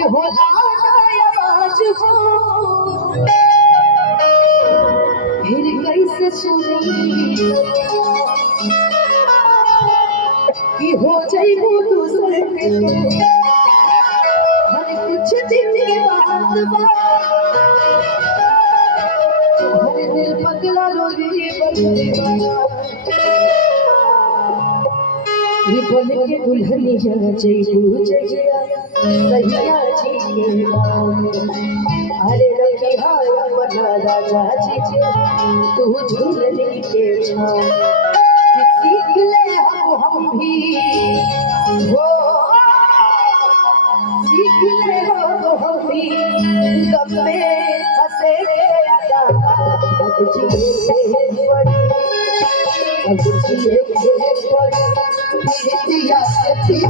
अरे होला आवाज हो फिर कैसे सुनी कि हो जाइबू दूसरे हर कुछ दिन के बाद हर दिल पगला रोली ये बोल के दुल्हनी जगह जाइबू जगिया सहिया जी के नाम अरे रखी हाया बना राजा जी के तू झूलने के छाव सीख ले हम भी हो सीख ले हम भी कब में हंसे अदा अब जिए बड़ी अब जिए बड़ी दिया अक्सर की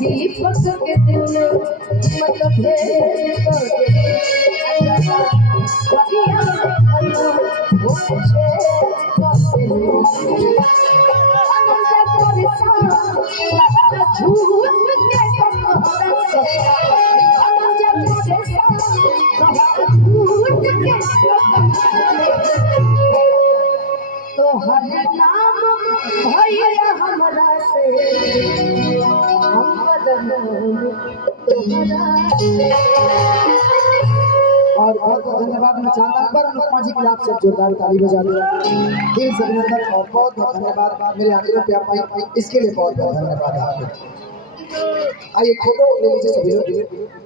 दीपक के दिल मतलब तो हर नाम भैया हमरा से और बहुत बहुत धन्यवाद मैं चाहता हूँ पर अनुपमा जी के आप सब जोरदार ताली बजा दें दिल से अभिनंदन और बहुत बहुत धन्यवाद मेरे आगे पे इसके लिए बहुत बहुत धन्यवाद आपको। आइए फोटो ले लीजिए सभी लोग।